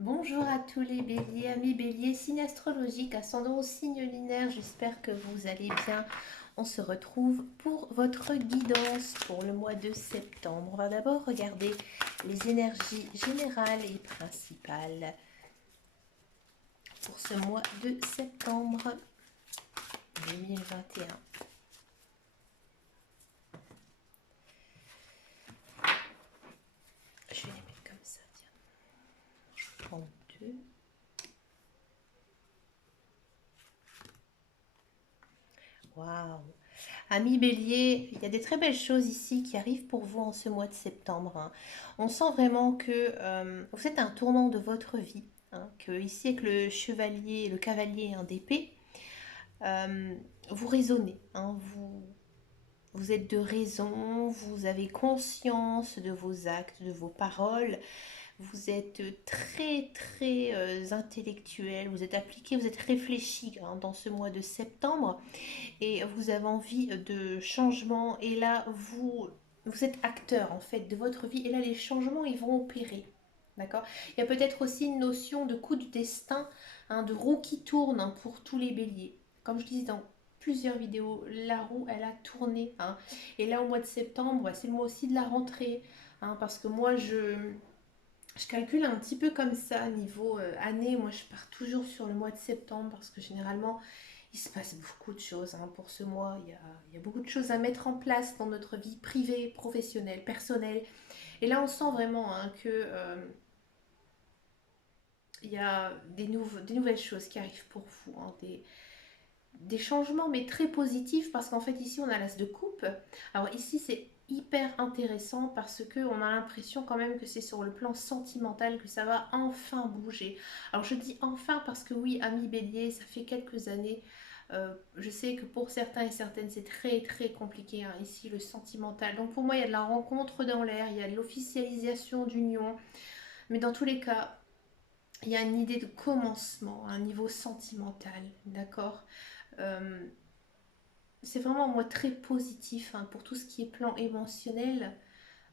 Bonjour à tous les béliers, amis béliers, signe astrologique, ascendant au signe lunaire, j'espère que vous allez bien. On se retrouve pour votre guidance pour le mois de septembre. On va d'abord regarder les énergies générales et principales pour ce mois de septembre 2021. Je vais les mettre comme ça, tiens. Je prends deux. Waouh! Amis Bélier, il y a des très belles choses ici qui arrivent pour vous en ce mois de septembre, hein. On sent vraiment que vous êtes à un tournant de votre vie, hein, que ici avec le chevalier et le cavalier d'épée, euh, vous raisonnez, hein, vous êtes de raison, vous avez conscience de vos actes, de vos paroles. Vous êtes très très intellectuel, vous êtes appliqué, vous êtes réfléchi, hein, dans ce mois de septembre et vous avez envie de changement et là vous êtes acteur en fait de votre vie et là les changements ils vont opérer. D'accord. Il y a peut-être aussi une notion de coup du destin, hein, de roue qui tourne, hein, pour tous les béliers. Comme je disais dans plusieurs vidéos, la roue elle a tourné, hein. Et là au mois de septembre, ouais, c'est le mois aussi de la rentrée, hein, parce que moi je calcule un petit peu comme ça, niveau année. Moi, je pars toujours sur le mois de septembre parce que généralement, il se passe beaucoup de choses, hein, pour ce mois. Il y a beaucoup de choses à mettre en place dans notre vie privée, professionnelle, personnelle. Et là, on sent vraiment, hein, que il y a des nouvelles choses qui arrivent pour vous, hein, des changements, mais très positifs parce qu'en fait, ici, on a l'as de coupe. Alors ici, c'est hyper intéressant parce que on a l'impression quand même que c'est sur le plan sentimental que ça va enfin bouger. Alors je dis enfin parce que oui, ami bélier, ça fait quelques années. Je sais que pour certains et certaines, c'est très très compliqué, hein, ici le sentimental. Donc pour moi, il y a de la rencontre dans l'air, il y a de l'officialisation d'union. Mais dans tous les cas, il y a une idée de commencement à un niveau sentimental, d'accord. euh, c'est vraiment moi très positif, hein, pour tout ce qui est plan émotionnel,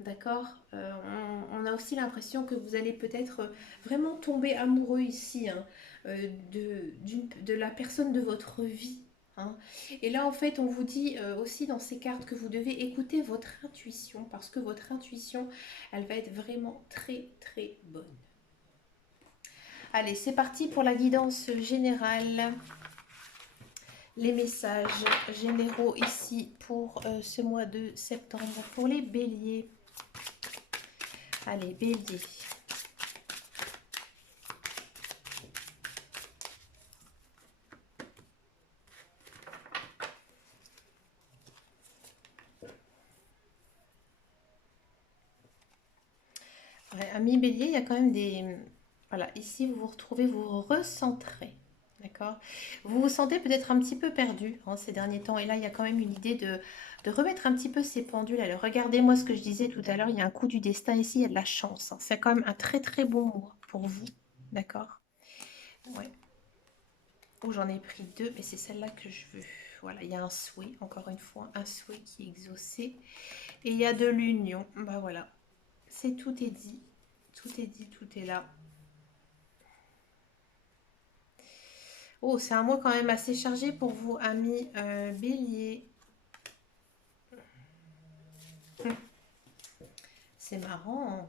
d'accord. On a aussi l'impression que vous allez peut-être vraiment tomber amoureux ici, hein, de la personne de votre vie, hein. Et là en fait on vous dit aussi dans ces cartes que vous devez écouter votre intuition parce que votre intuition elle va être vraiment très très bonne. Allez, c'est parti pour la guidance générale. Les messages généraux ici pour ce mois de septembre pour les béliers. Allez, bélier. Ouais, ami bélier, il y a quand même des... Voilà, ici vous vous retrouvez, vous vous recentrez. D'accord. Vous vous sentez peut-être un petit peu perdu, hein, ces derniers temps. Et là, il y a quand même une idée de remettre un petit peu ces pendules. Alors, regardez-moi ce que je disais tout à l'heure. Il y a un coup du destin ici, il y a de la chance, hein. C'est quand même un très très bon mois pour vous. D'accord. Ouais. Oh, j'en ai pris deux, mais c'est celle-là que je veux. Voilà, il y a un souhait, encore une fois, un souhait qui est exaucé. Et il y a de l'union. Bah voilà, c'est tout est dit. Tout est dit, tout est là. Oh, c'est un mois quand même assez chargé pour vous, amis bélier. C'est marrant.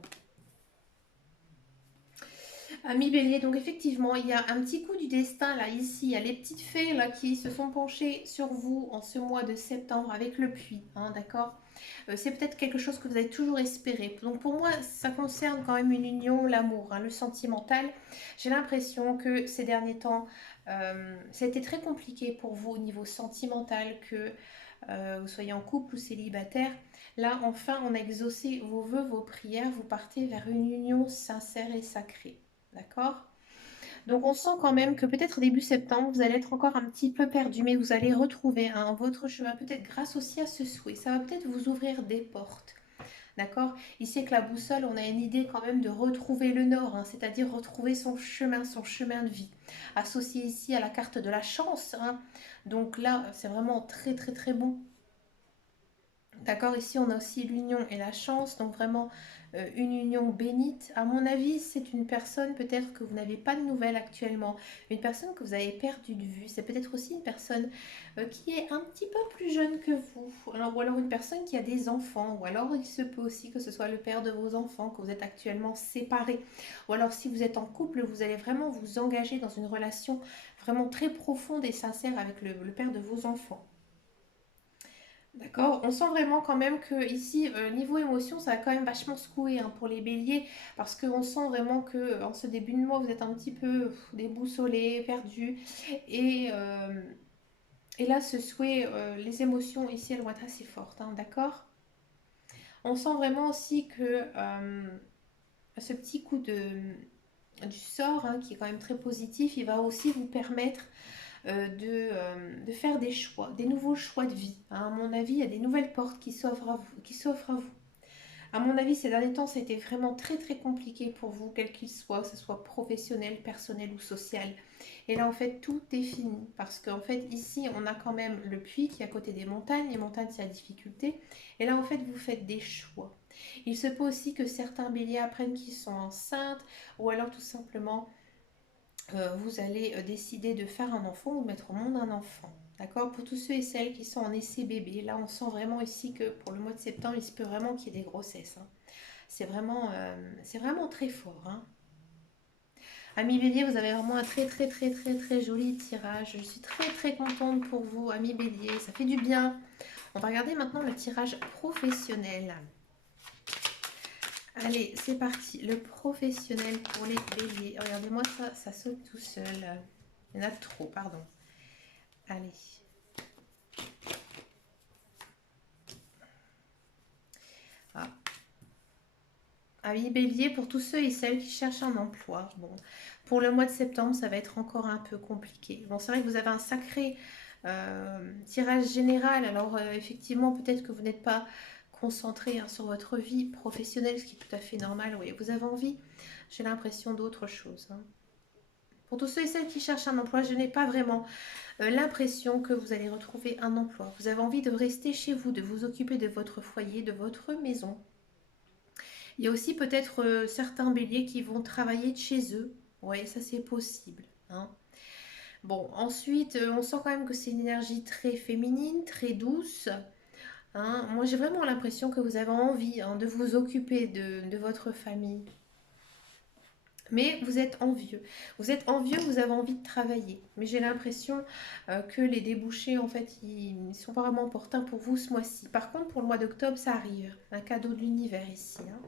Ami Bélier, donc effectivement, il y a un petit coup du destin là, ici. Il y a les petites fées là qui se sont penchées sur vous en ce mois de septembre avec le puits, hein, d'accord. C'est peut-être quelque chose que vous avez toujours espéré. Donc pour moi, ça concerne quand même une union, l'amour, hein, le sentimental. J'ai l'impression que ces derniers temps, ça a été très compliqué pour vous au niveau sentimental, que vous soyez en couple ou célibataire. Là, enfin, on a exaucé vos vœux, vos prières. Vous partez vers une union sincère et sacrée. D'accord. Donc on sent quand même que peut-être début septembre, vous allez être encore un petit peu perdu, mais vous allez retrouver, hein, votre chemin, peut-être grâce aussi à ce souhait. Ça va peut-être vous ouvrir des portes. D'accord. Ici avec la boussole, on a une idée quand même de retrouver le nord, hein, c'est-à-dire retrouver son chemin de vie. Associé ici à la carte de la chance, hein. Donc là, c'est vraiment très très très bon. D'accord, ici on a aussi l'union et la chance, donc vraiment une union bénite. À mon avis, c'est une personne peut-être que vous n'avez pas de nouvelles actuellement, une personne que vous avez perdue de vue. C'est peut-être aussi une personne qui est un petit peu plus jeune que vous, ou alors une personne qui a des enfants, ou alors il se peut aussi que ce soit le père de vos enfants, que vous êtes actuellement séparés, ou alors si vous êtes en couple, vous allez vraiment vous engager dans une relation vraiment très profonde et sincère avec le père de vos enfants. D'accord, on sent vraiment quand même que ici, niveau émotion, ça va quand même vachement secouer hein, pour les béliers, parce qu'on sent vraiment que en ce début de mois, vous êtes un petit peu déboussolés, perdus, et, euh, et là, ce souhait, les émotions ici, elles vont être assez fortes, hein, d'accord. On sent vraiment aussi que ce petit coup du sort, hein, qui est quand même très positif, il va aussi vous permettre de faire des choix, des nouveaux choix de vie. Hein. À mon avis, il y a des nouvelles portes qui s'offrent à vous. À mon avis, ces derniers temps, ça a été vraiment très très compliqué pour vous, quel qu'il soit, que ce soit professionnel, personnel ou social. Et là, en fait, tout est fini. Parce qu'en fait, ici, on a quand même le puits qui est à côté des montagnes. Les montagnes, c'est la difficulté. Et là, en fait, vous faites des choix. Il se peut aussi que certains béliers apprennent qu'ils sont enceintes ou alors tout simplement vous allez décider de faire un enfant ou de mettre au monde un enfant. D'accord. Pour tous ceux et celles qui sont en essai bébé, là on sent vraiment ici que pour le mois de septembre, il se peut vraiment qu'il y ait des grossesses. Hein. C'est vraiment très fort. Hein. Ami Bélier, vous avez vraiment un très très très très très joli tirage. Je suis très très contente pour vous, Ami Bélier. Ça fait du bien. On va regarder maintenant le tirage professionnel. Allez, c'est parti. Le professionnel pour les béliers. Regardez-moi ça, ça saute tout seul. Il y en a trop, pardon. Allez. Ah. Avis bélier, pour tous ceux et celles qui cherchent un emploi. Bon, pour le mois de septembre, ça va être encore un peu compliqué. Bon, c'est vrai que vous avez un sacré tirage général. Alors, effectivement, peut-être que vous n'êtes pas concentré hein, sur votre vie professionnelle, ce qui est tout à fait normal. Oui, vous avez envie, j'ai l'impression d'autre chose. Hein. Pour tous ceux et celles qui cherchent un emploi, je n'ai pas vraiment l'impression que vous allez retrouver un emploi. Vous avez envie de rester chez vous, de vous occuper de votre foyer, de votre maison. Il y a aussi peut-être certains béliers qui vont travailler de chez eux. Oui, ça c'est possible. Hein. Bon, ensuite, on sent quand même que c'est une énergie très féminine, très douce. Hein. Moi, j'ai vraiment l'impression que vous avez envie hein, de vous occuper de votre famille. Mais vous êtes envieux. Vous êtes envieux, vous avez envie de travailler. Mais j'ai l'impression que les débouchés, en fait, ils ne sont pas vraiment opportuns pour vous ce mois-ci. Par contre, pour le mois d'octobre, ça arrive. Un cadeau de l'univers ici. Hein.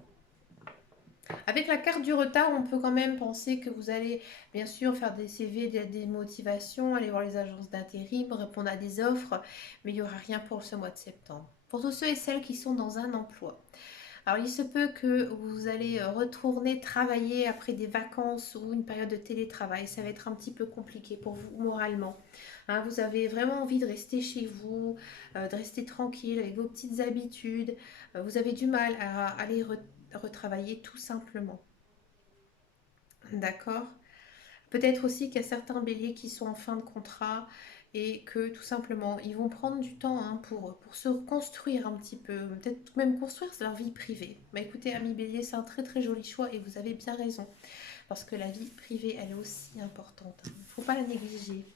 Avec la carte du retard, on peut quand même penser que vous allez bien sûr faire des CV, des motivations, aller voir les agences d'intérim, répondre à des offres, mais il n'y aura rien pour ce mois de septembre. Pour tous ceux et celles qui sont dans un emploi. Alors il se peut que vous allez retourner travailler après des vacances ou une période de télétravail. Ça va être un petit peu compliqué pour vous moralement. Hein, vous avez vraiment envie de rester chez vous, de rester tranquille avec vos petites habitudes. Vous avez du mal à aller retravailler tout simplement. D'accord. Peut-être aussi qu'il y a certains béliers qui sont en fin de contrat et que tout simplement ils vont prendre du temps hein, pour se construire un petit peu, peut-être même construire leur vie privée. Bah écoutez, ami bélier, c'est un très très joli choix et vous avez bien raison parce que la vie privée elle est aussi importante. Il ne faut pas la négliger.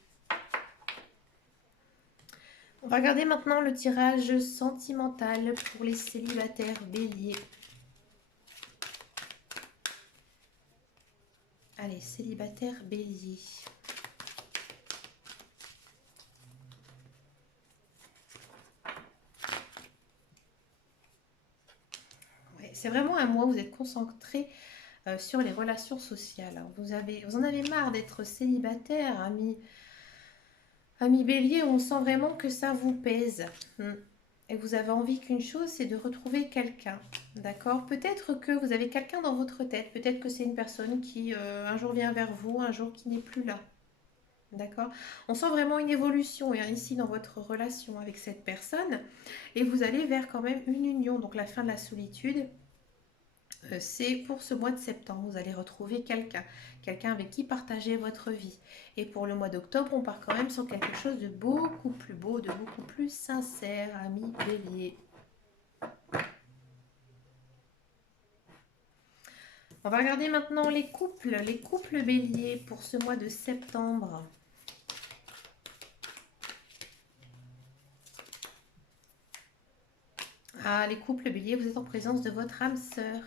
On va regarder maintenant le tirage sentimental pour les célibataires béliers. Allez, célibataire bélier. Ouais, c'est vraiment un mois où vous êtes concentré sur les relations sociales. Hein. Vous en avez marre d'être célibataire, ami bélier, on sent vraiment que ça vous pèse. Et vous avez envie qu'une chose, c'est de retrouver quelqu'un. D'accord. Peut-être que vous avez quelqu'un dans votre tête. Peut-être que c'est une personne qui un jour vient vers vous, un jour qui n'est plus là. D'accord. On sent vraiment une évolution hein, ici dans votre relation avec cette personne. Et vous allez vers quand même une union. Donc la fin de la solitude. C'est pour ce mois de septembre, vous allez retrouver quelqu'un avec qui partager votre vie. Et pour le mois d'octobre, on part quand même sur quelque chose de beaucoup plus beau, de beaucoup plus sincère, ami bélier. On va regarder maintenant les couples béliers pour ce mois de septembre. Ah, les couples béliers, vous êtes en présence de votre âme sœur.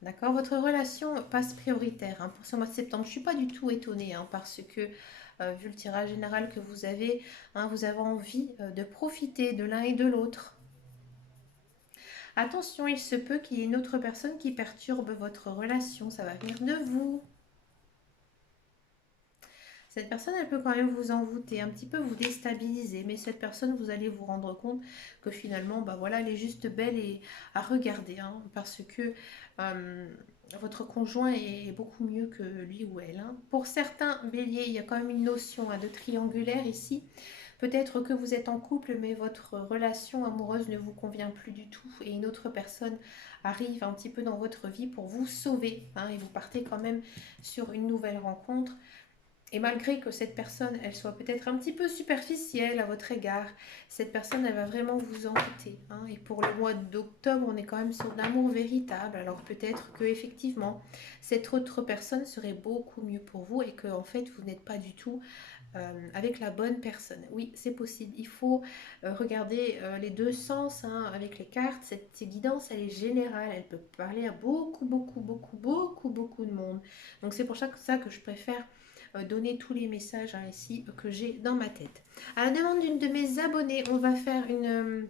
D'accord, votre relation passe prioritaire pour ce mois de septembre. Je ne suis pas du tout étonnée parce que, vu le tirage général que vous avez envie de profiter de l'un et de l'autre. Attention, il se peut qu'il y ait une autre personne qui perturbe votre relation. Ça va venir de vous. Cette personne, elle peut quand même vous envoûter, un petit peu vous déstabiliser. Mais cette personne, vous allez vous rendre compte que finalement, bah voilà, elle est juste belle et à regarder. Parce que votre conjoint est beaucoup mieux que lui ou elle. Pour certains béliers, il y a quand même une notion de triangulaire ici. Peut-être que vous êtes en couple, mais votre relation amoureuse ne vous convient plus du tout et une autre personne arrive un petit peu dans votre vie pour vous sauver. Et vous partez quand même sur une nouvelle rencontre. Et malgré que cette personne, elle soit peut-être un petit peu superficielle à votre égard, cette personne, elle va vraiment vous envoûter. Et pour le mois d'octobre, on est quand même sur l'amour véritable. Alors peut-être que effectivement, cette autre personne serait beaucoup mieux pour vous et que en fait, vous n'êtes pas du tout avec la bonne personne. Oui, c'est possible. Il faut regarder les deux sens avec les cartes. Cette guidance, elle est générale. Elle peut parler à beaucoup de monde. Donc c'est pour ça que je préfère donner tous les messages ici que j'ai dans ma tête. À la demande d'une de mes abonnées, on va faire une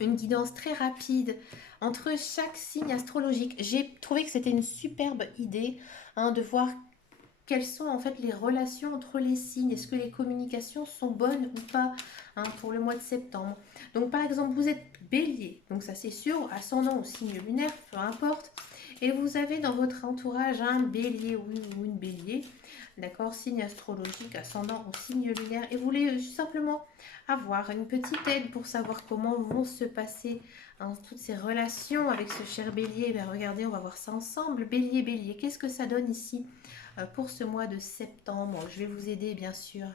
guidance très rapide entre chaque signe astrologique. J'ai trouvé que c'était une superbe idée de voir quelles sont en fait les relations entre les signes. Est-ce que les communications sont bonnes ou pas pour le mois de septembre. Donc par exemple, vous êtes bélier, donc ça c'est sûr, ascendant ou signe lunaire, peu importe. Et vous avez dans votre entourage un bélier ou une bélier, d'accord, signe astrologique, ascendant ou signe lunaire. Et vous voulez simplement avoir une petite aide pour savoir comment vont se passer toutes ces relations avec ce cher bélier. Ben, regardez, on va voir ça ensemble. Bélier, bélier, qu'est-ce que ça donne ici pour ce mois de septembre? Je vais vous aider bien sûr.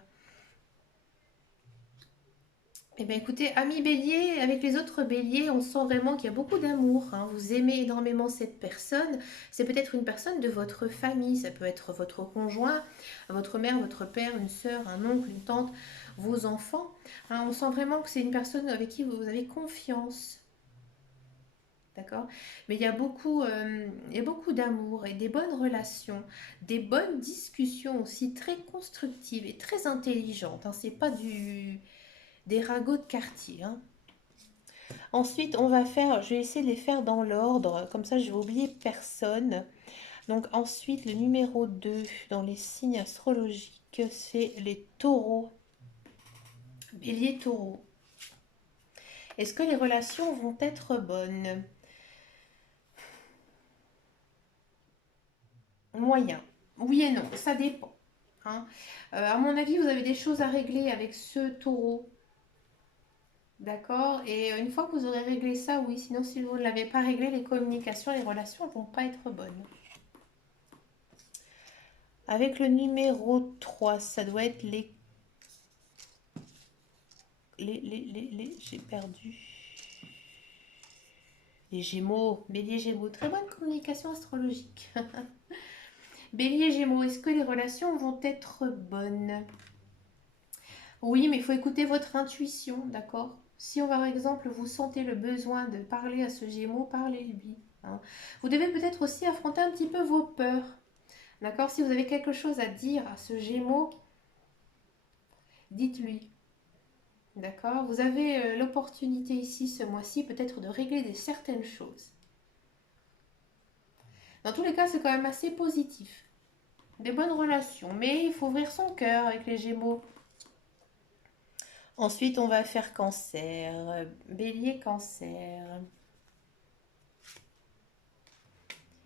Eh bien écoutez, amis bélier, avec les autres béliers, on sent vraiment qu'il y a beaucoup d'amour. Vous aimez énormément cette personne. C'est peut-être une personne de votre famille, ça peut être votre conjoint, votre mère, votre père, une soeur, un oncle, une tante, vos enfants. On sent vraiment que c'est une personne avec qui vous avez confiance. D'accord? Mais il y a beaucoup d'amour et des bonnes relations, des bonnes discussions aussi très constructives et très intelligentes. C'est pas des ragots de quartier. Ensuite, je vais essayer de les faire dans l'ordre, comme ça je vais oublier personne. Donc ensuite, le numéro 2 dans les signes astrologiques, c'est les taureaux. Bélier, taureau. Est-ce que les relations vont être bonnes? Moyen. Oui et non, ça dépend. À mon avis, vous avez des choses à régler avec ce taureau. D'accord? Et une fois que vous aurez réglé ça, oui. Sinon, si vous ne l'avez pas réglé, les communications, les relations ne vont pas être bonnes. Avec le numéro 3, ça doit être j'ai perdu. Les Gémeaux, Bélier Gémeaux, très bonne communication astrologique. Bélier Gémeaux, est-ce que les relations vont être bonnes? Oui, mais il faut écouter votre intuition, d'accord? Si par exemple vous sentez le besoin de parler à ce Gémeaux, parlez-lui. Vous devez peut-être aussi affronter un petit peu vos peurs, d'accord? Si vous avez quelque chose à dire à ce Gémeaux, dites-lui. D'accord? Vous avez l'opportunité ici, ce mois-ci, peut-être de régler certaines choses. Dans tous les cas, c'est quand même assez positif. Des bonnes relations, mais il faut ouvrir son cœur avec les Gémeaux. Ensuite, on va faire Cancer. Bélier, Cancer.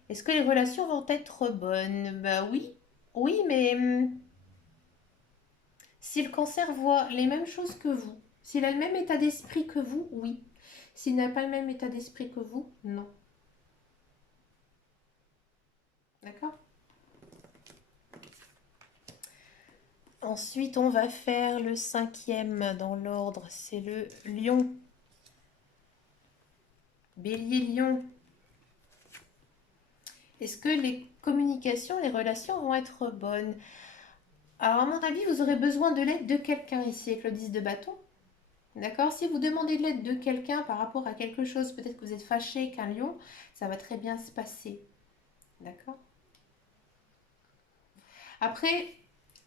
Est-ce que les relations vont être bonnes? Bah oui. Oui, mais si le Cancer voit les mêmes choses que vous, s'il a le même état d'esprit que vous, oui. S'il n'a pas le même état d'esprit que vous, non. D'accord? Ensuite, on va faire le 5e dans l'ordre, c'est le Lion. Bélier, Lion. Est-ce que les communications, les relations vont être bonnes? Alors, à mon avis, vous aurez besoin de l'aide de quelqu'un ici avec le 10 de bâton. D'accord? Si vous demandez de l'aide de quelqu'un par rapport à quelque chose, peut-être que vous êtes fâché qu'un lion, ça va très bien se passer. D'accord? Après,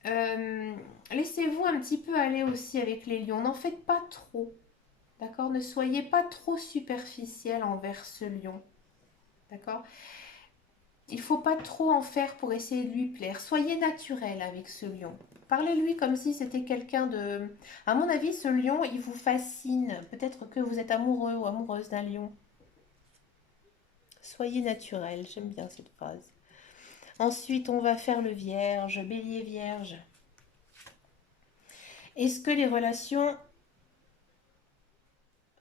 euh, laissez-vous un petit peu aller aussi avec les lions. N'en faites pas trop. D'accord? Ne soyez pas trop superficiel envers ce lion. D'accord? Il ne faut pas trop en faire pour essayer de lui plaire. Soyez naturel avec ce lion. Parlez-lui comme si c'était quelqu'un de... À mon avis, ce lion, il vous fascine. Peut-être que vous êtes amoureux ou amoureuse d'un lion. Soyez naturel, j'aime bien cette phrase. Ensuite, on va faire le vierge, bélier vierge. Est-ce que les relations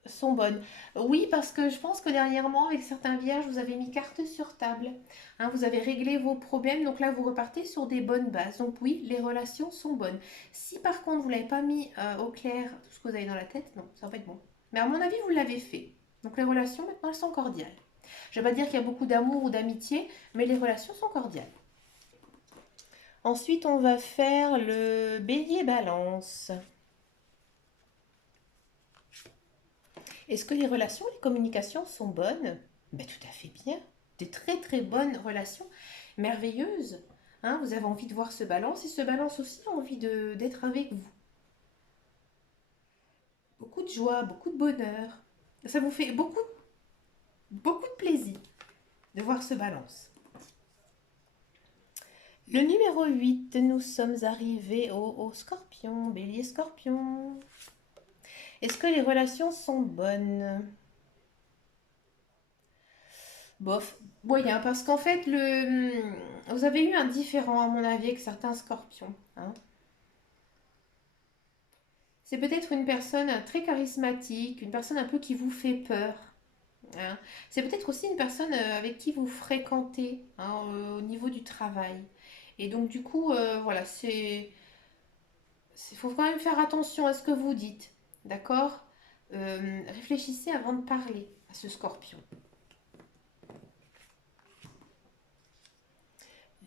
sont bonnes? Oui, parce que je pense que dernièrement, avec certains vierges, vous avez mis carte sur table. Hein, vous avez réglé vos problèmes, donc là, vous repartez sur des bonnes bases. Donc oui, les relations sont bonnes. Si par contre, vous ne l'avez pas mis au clair, tout ce que vous avez dans la tête, non, ça va pas être bon. Mais à mon avis, vous l'avez fait. Donc les relations, maintenant, elles sont cordiales. Je ne vais pas dire qu'il y a beaucoup d'amour ou d'amitié, mais les relations sont cordiales. Ensuite, on va faire le bélier balance. Est-ce que les relations, les communications sont bonnes? Ben, tout à fait bien. Des très très bonnes relations, merveilleuses. Hein, vous avez envie de voir ce balance et ce balance aussi a envie d'être avec vous. Beaucoup de joie, beaucoup de bonheur. Ça vous fait beaucoup de plaisir de voir ce balance. Le numéro 8, nous sommes arrivés au scorpion, bélier scorpion. Est-ce que les relations sont bonnes? Bof, moyen, parce qu'en fait, vous avez eu un différent, à mon avis, avec certains scorpions. Hein. C'est peut-être une personne très charismatique, une personne un peu qui vous fait peur. Hein. C'est peut-être aussi une personne avec qui vous fréquentez hein, au niveau du travail. Et donc, du coup, voilà, faut quand même faire attention à ce que vous dites. D'accord? Réfléchissez avant de parler à ce scorpion.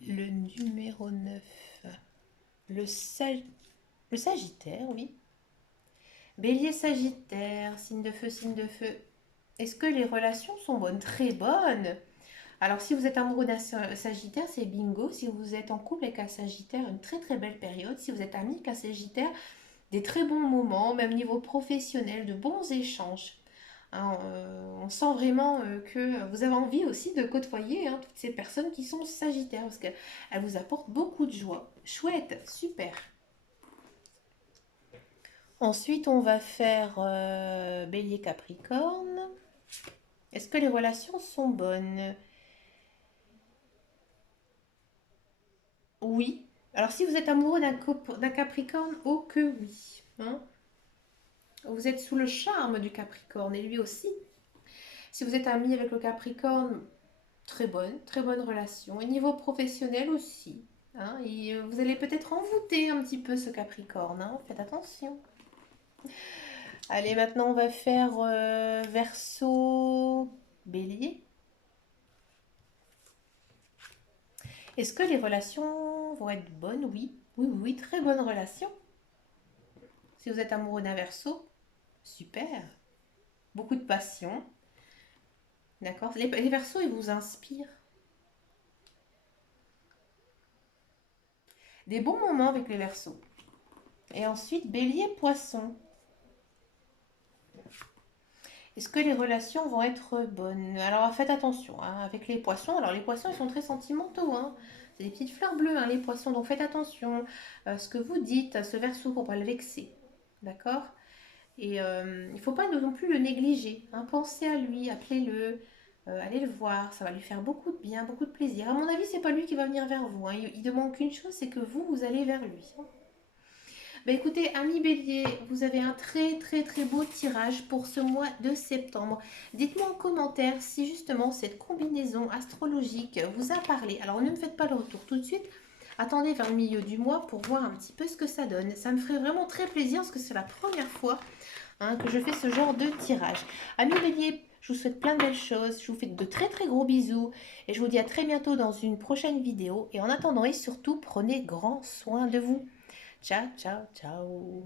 Le numéro 9. Le, le Sagittaire, oui. Bélier Sagittaire, signe de feu, signe de feu. Est-ce que les relations sont bonnes? Très bonnes. Alors si vous êtes amoureux d'un Sagittaire, c'est bingo. Si vous êtes en couple avec un Sagittaire, une très très belle période. Si vous êtes ami avec un Sagittaire, des très bons moments, même niveau professionnel, de bons échanges. Hein, on sent vraiment que vous avez envie aussi de côtoyer hein, toutes ces personnes qui sont Sagittaires parce qu'elles vous apportent beaucoup de joie. Chouette, super. Ensuite, on va faire bélier capricorne. Est-ce que les relations sont bonnes? Oui. Alors, si vous êtes amoureux d'un capricorne, oh que oui. Hein. Vous êtes sous le charme du capricorne et lui aussi. Si vous êtes ami avec le capricorne, très bonne relation. Et niveau professionnel aussi. Hein, et vous allez peut-être envoûter un petit peu ce capricorne. Hein, faites attention. Allez, maintenant on va faire Verseau bélier. Est-ce que les relations vont être bonnes? Oui. Oui, oui, oui, très bonnes relations. Si vous êtes amoureux d'un Verseau, super. Beaucoup de passion. D'accord? Les Verseaux, ils vous inspirent. Des bons moments avec les Verseaux. Et ensuite, bélier, poisson. Est-ce que les relations vont être bonnes? Alors faites attention hein, avec les poissons. Alors les poissons, ils sont très sentimentaux. Hein. C'est des petites fleurs bleues, hein, les poissons. Donc faites attention à ce que vous dites à ce Verseau pour ne pas le vexer. D'accord? Et il ne faut pas non plus le négliger. Hein. Pensez à lui, appelez-le, allez le voir. Ça va lui faire beaucoup de bien, beaucoup de plaisir. À mon avis, c'est pas lui qui va venir vers vous. Hein. Il demande qu'une chose, c'est que vous allez vers lui. Bah écoutez, amis bélier, vous avez un très très très beau tirage pour ce mois de septembre. Dites-moi en commentaire si justement cette combinaison astrologique vous a parlé. Alors ne me faites pas le retour tout de suite. Attendez vers le milieu du mois pour voir un petit peu ce que ça donne. Ça me ferait vraiment très plaisir parce que c'est la première fois hein, que je fais ce genre de tirage. Amis bélier, Je vous souhaite plein de belles choses. Je vous fais de très très gros bisous. Et je vous dis à très bientôt dans une prochaine vidéo. Et en attendant et surtout, prenez grand soin de vous. Ciao, ciao, ciao.